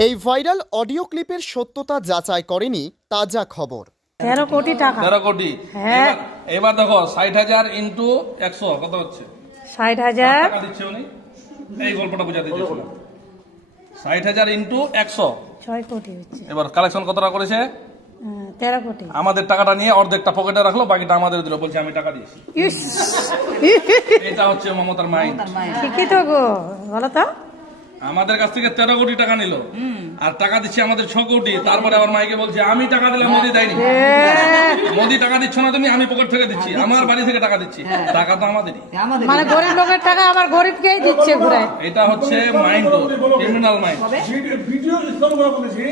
এই viral audio ক্লিপের সত্যতা যাচাই করেনি তাজা খবর। তেরো কোটি টাকা। তেরো কোটি। হ্যাঁ। এবার- দেখো ষাট হাজার ইন্টু একশো কত হচ্ছে? ষাট হাজার। দিচ্ছে উনি। এই গল্পটা বুঝাতে চেয়েছিলাম। ষাট হাজার ইন্টু একশো। ছয় কোটি হচ্ছে। এবার কালেকশন কত টাকা করেছে? হ্যাঁ, তেরো কোটি। আমাদের টাকাটা নিয়ে অর্ধেকটা পকেটে রাখল বাকিটা আমাদের দিল। বলছে আমি টাকা দিয়েছি। ইস, এটা হচ্ছে মমতার মাইন্ড ঠিকই তো গো বলো তো। আমাদের কাছ থেকে তেরো কোটি টাকা নিল। আর টাকা দিচ্ছে আমাদের ছ কোটি। তারপরে আবার মাইকে বলছে আমি টাকা দিলাম মোদি দেয়নি। মোদি টাকা দিচ্ছ না তুমি আমি পকেট থেকে দিচ্ছি। আমার বাড়ি থেকে টাকা দিচ্ছি। টাকা তো আমাদেরই। মানে গরিব লোকের টাকা আবার গরিবকেই দিচ্ছে ঘুরে এটা হচ্ছে মাইন্ড ক্রিমিনাল মাইন্ড ভিডিও- বলেছি।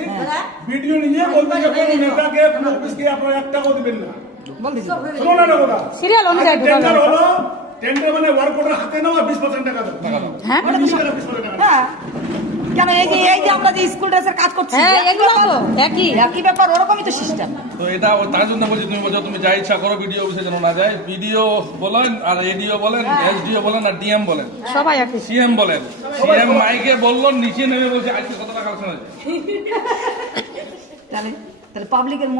নিয়ে বলতে যে কোনো নেতাকে কোনো অফিসকে আপনারা এক টাকাও দিবেন না। শোনো না না কথা সিরিয়াল অনুযায়ী হলো টেন্ডার মানে ওয়ার্ক অর্ডার হাতে নেওয়া বিশ পার্সেন্ট টাকা হ্যাঁ টাকা। হ্যাঁ। কেন এই যে এই যে আমরা যে স্কুল ড্রেসের কাজ করছি হ্যাঁ এগুলো তো। একই একই ব্যাপার ওরকমই তো সিস্টেম তো এটা ও তার জন্য বলছি তুমি বলছো তুমি যা ইচ্ছা করো ভিডিও অফিসে যেন না যায়। ভিডিও বলেন আর এডিও বলেন এসডিও বলেন আর ডিএম বলেন। সবাই একই। সিএম বলেন। সিএম মাইকে বলল নিচে নেমে বলছে আজকে কত টাকা কালেকশন হয়েছে? তাহলে তাহলে পাবলিকের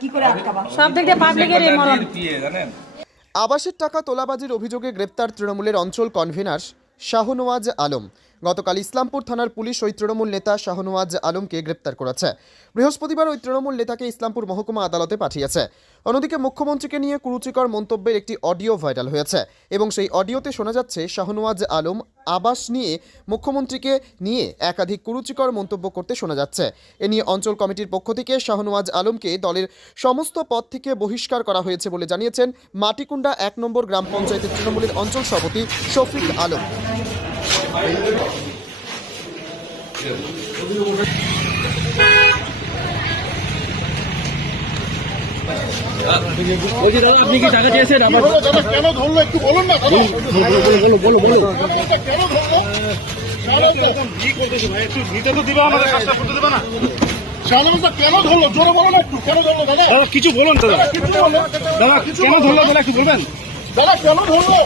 কি করে আটকাবা? সব দিক দিয়ে পাবলিকের এই মরণ। জানেন? আবাসের টাকা তোলাবাজির অভিযোগে গ্রেপ্তার তৃণমূলের অঞ্চল কনভেনার শাহনওয়াজ আলম। গতকাল ইসলামপুর থানার পুলিশ ওই তৃণমূল নেতা শাহনওয়াজ আলমকে গ্রেপ্তার করেছে। বৃহস্পতিবার ওই তৃণমূল নেতাকে ইসলামপুর মহকুমা আদালতে পাঠিয়েছে। অন্যদিকে মুখ্যমন্ত্রীকে নিয়ে কুরুচিকর মন্তব্যের একটি অডিও ভাইরাল হয়েছে এবং সেই অডিওতে শোনা যাচ্ছে, শাহনওয়াজ আলম আবাস নিয়ে মুখ্যমন্ত্রীকে নিয়ে একাধিক কুরুচিকর মন্তব্য করতে শোনা যাচ্ছে। এ নিয়ে অঞ্চল কমিটির পক্ষ থেকে শাহনওয়াজ আলমকে দলের সমস্ত পদ থেকে বহিষ্কার করা হয়েছে বলে জানিয়েছেন মাটিকুন্ডা এক নম্বর গ্রাম পঞ্চায়েতের তৃণমূলের অঞ্চল সভাপতি শফিক আলম। কেন ধরলো? একটু বলুন না বলো বলো বলো বলো কেন ধরলো? কি একটু দিবা না। বলো না একটু কেন ধরলো দাদা? দাদা কিছু বলুন দাদা কিছু বলুন দাদা কেন ধরলো? দাদা একটু বলবেন। দাদা কেন ধরলো?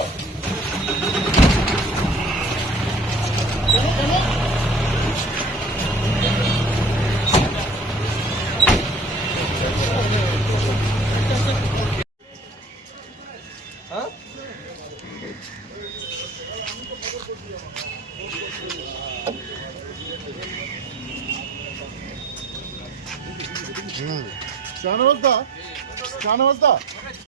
শাহনওয়াজ দা? শাহনওয়াজ দা?